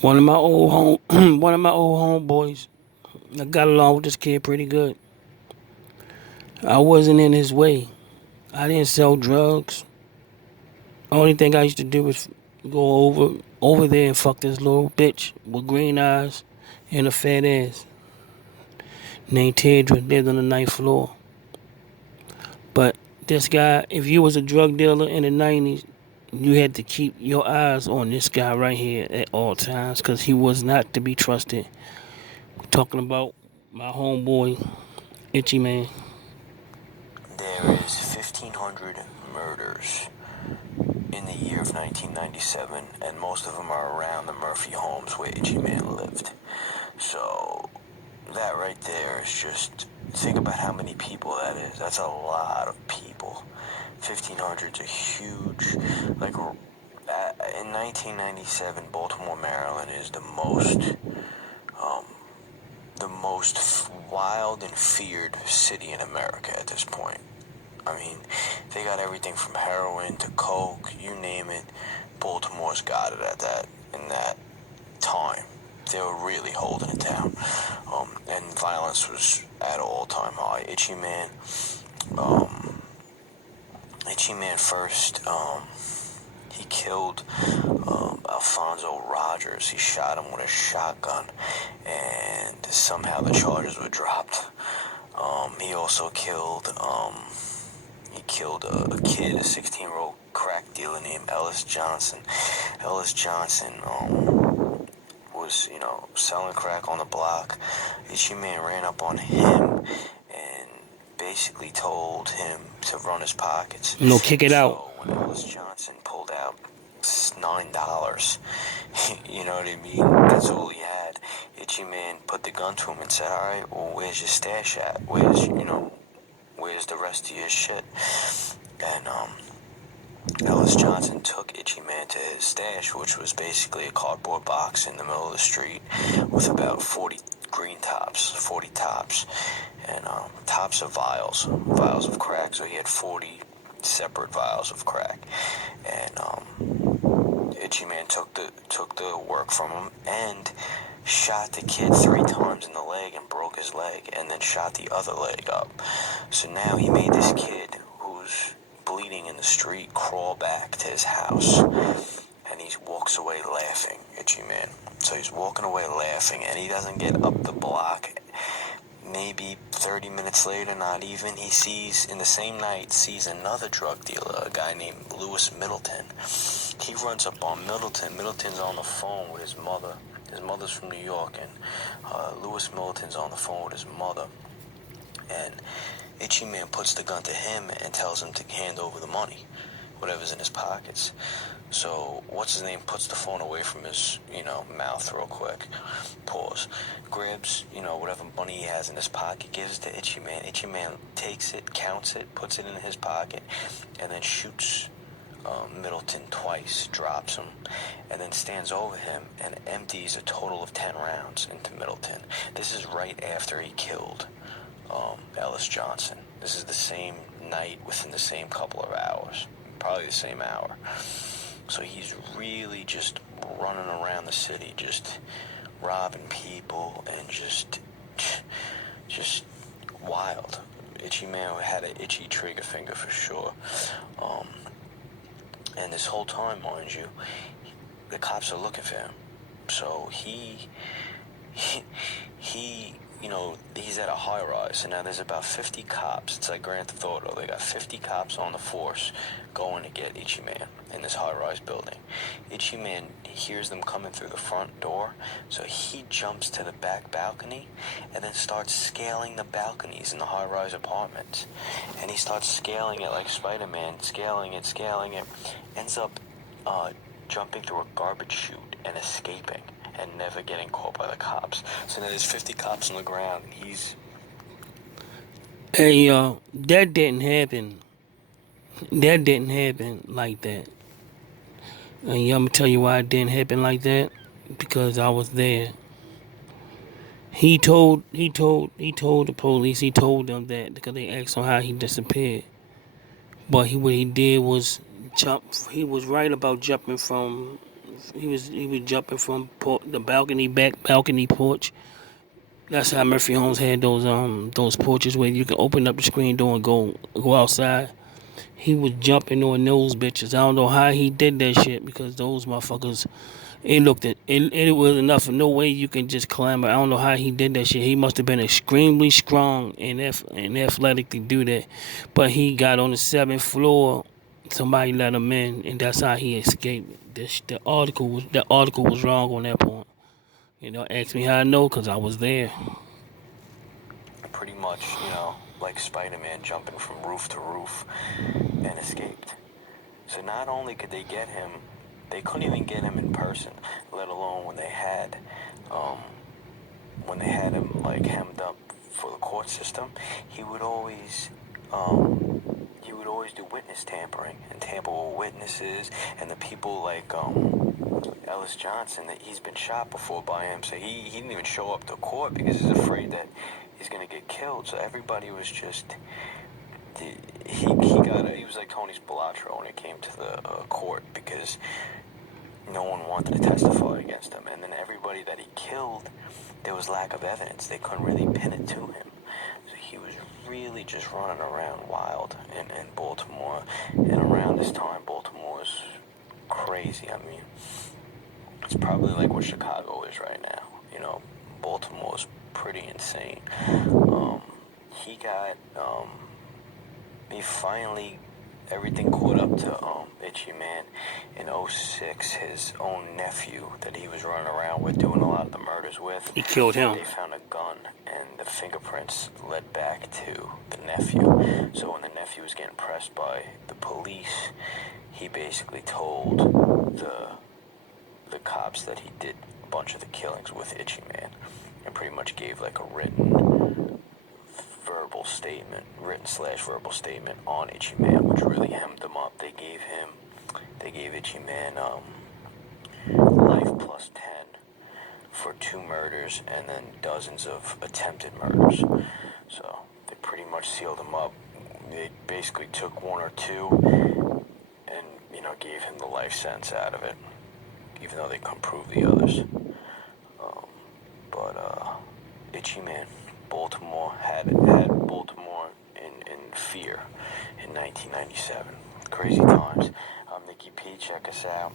One of my old homeboys. I got along with this kid pretty good. I wasn't in his way. I didn't sell drugs. Only thing I used to do was go over there and fuck this little bitch with green eyes and a fat ass named Tedra. Lived on the ninth floor. But this guy, if you was a drug dealer in the 90s, you had to keep your eyes on this guy right here at all times because he was not to be trusted. Talking about my homeboy, Itchy Man. There is 1,500 murders in the year of 1997, and most of them are around the Murphy homes where Itchy Man lived. So that right there is just, think about how many people that is. That's a lot of people. 1,500 is a huge, like, in 1997, Baltimore, Maryland is the most wild and feared city in America at this point. I mean, they got everything from heroin to coke, you name it. Baltimore's got it in that time. They were really holding it down. And violence was at all-time high. Itchy Man first, he killed Alfonso Rogers. He shot him with a shotgun, and somehow the charges were dropped. He also killed a kid, a 16-year-old crack dealer named Ellis Johnson. Ellis Johnson was, selling crack on the block. Itchy Man ran up on him and basically told him to run his pockets. No, kick it out. So when Ellis Johnson pulled out $9, you know what I mean? That's all he had. Itchy Man put the gun to him and said, "All right, well, where's your stash at? Where's the rest of your shit?" And Ellis Johnson took Itchy Man to his stash, which was basically a cardboard box in the middle of the street with about 40 green tops, 40 tops, and tops of vials of crack. So he had 40 separate vials of crack, and Itchy Man took the work from him and shot the kid 3 times in the leg and broke his leg, and then shot the other leg up. So now he made this kid who's bleeding in the street crawl back to his house, and he walks away laughing, Itchy Man. So he's walking away laughing, and he doesn't get up the block. Maybe 30 minutes later, not even, he sees another drug dealer, a guy named Lewis Middleton. He runs up on Middleton. Middleton's on the phone with his mother. His mother's from New York, and Lewis Middleton's on the phone with his mother. And Itchy Man puts the gun to him and tells him to hand over the money, whatever's in his pockets. So, what's his name puts the phone away from his, mouth real quick. Pause. Grabs, whatever money he has in his pocket, gives it to Itchy Man. Itchy Man takes it, counts it, puts it in his pocket, and then shoots Middleton twice, drops him, and then stands over him and empties a total of 10 rounds into Middleton. This is right after he killed Ellis Johnson. This is the same night within the same couple of hours, probably the same hour. So he's really just running around the city, just robbing people and just wild. Itchy Man had an itchy trigger finger for sure. And this whole time, mind you, the cops are looking for him. So he's at a high rise, and now there's about 50 cops. It's like Grand Theft Auto. They got 50 cops on the force going to get Itchy Man in this high-rise building. Itchy Man hears them coming through the front door, so he jumps to the back balcony and then starts scaling the balconies in the high-rise apartments. And he starts scaling it like Spider-Man, scaling it, ends up jumping through a garbage chute and escaping and never getting caught by the cops. So now there's 50 cops on the ground, and he's... Hey, that didn't happen. That didn't happen like that. And I'm gonna tell you why it didn't happen like that. Because I was there. He told the police. He told them that because they asked him how he disappeared. But what he did was jump. He was right about jumping from He was jumping from the back balcony porch. That's how Murphy Holmes had those porches where you can open up the screen door and go outside. He was jumping on those bitches. I don't know how he did that shit because those motherfuckers. It was enough. No way you can just climb it. I don't know how he did that shit. He must have been extremely strong and athletic to do that. But he got on the seventh floor. Somebody let him in, and that's how he escaped. The article was wrong on that point. Ask me how I know, cause I was there. Pretty much, like Spider-Man jumping from roof to roof and escaped. So not only could they get him, they couldn't even get him in person, let alone when they had him like hemmed up for the court system. He would always do witness tampering and tamper with witnesses and the people like Ellis Johnson, that he's been shot before by him, so he didn't even show up to court because he's afraid that he's gonna get killed. So everybody was just he was like Tony Spilotro when it came to the court, because no one wanted to testify against him, and then everybody that he killed, there was lack of evidence. They couldn't really pin it to him. So he was really just running around wild in Baltimore. And around this time, Baltimore was crazy. I mean, it's probably like what Chicago is right now. Baltimore's pretty insane. He finally, everything caught up to Itchy Man. In '06, his own nephew that he was running around with, doing a lot of the murders with, He killed him. they found a gun, and the fingerprints led back to the nephew. So when the nephew was getting pressed by the police, he basically told the cops that he did a bunch of the killings with Itchy Man, and pretty much gave like a written/verbal statement on Itchy Man, which really hemmed him up. They gave Itchy Man life plus 10 for 2 murders and then dozens of attempted murders. So they pretty much sealed him up. They basically took 1 or 2 and gave him the life sentence out of it, even though they couldn't prove the others. But Itchy Man, Baltimore had Baltimore in fear in 1997. Crazy times. I'm Nikki P. Check us out.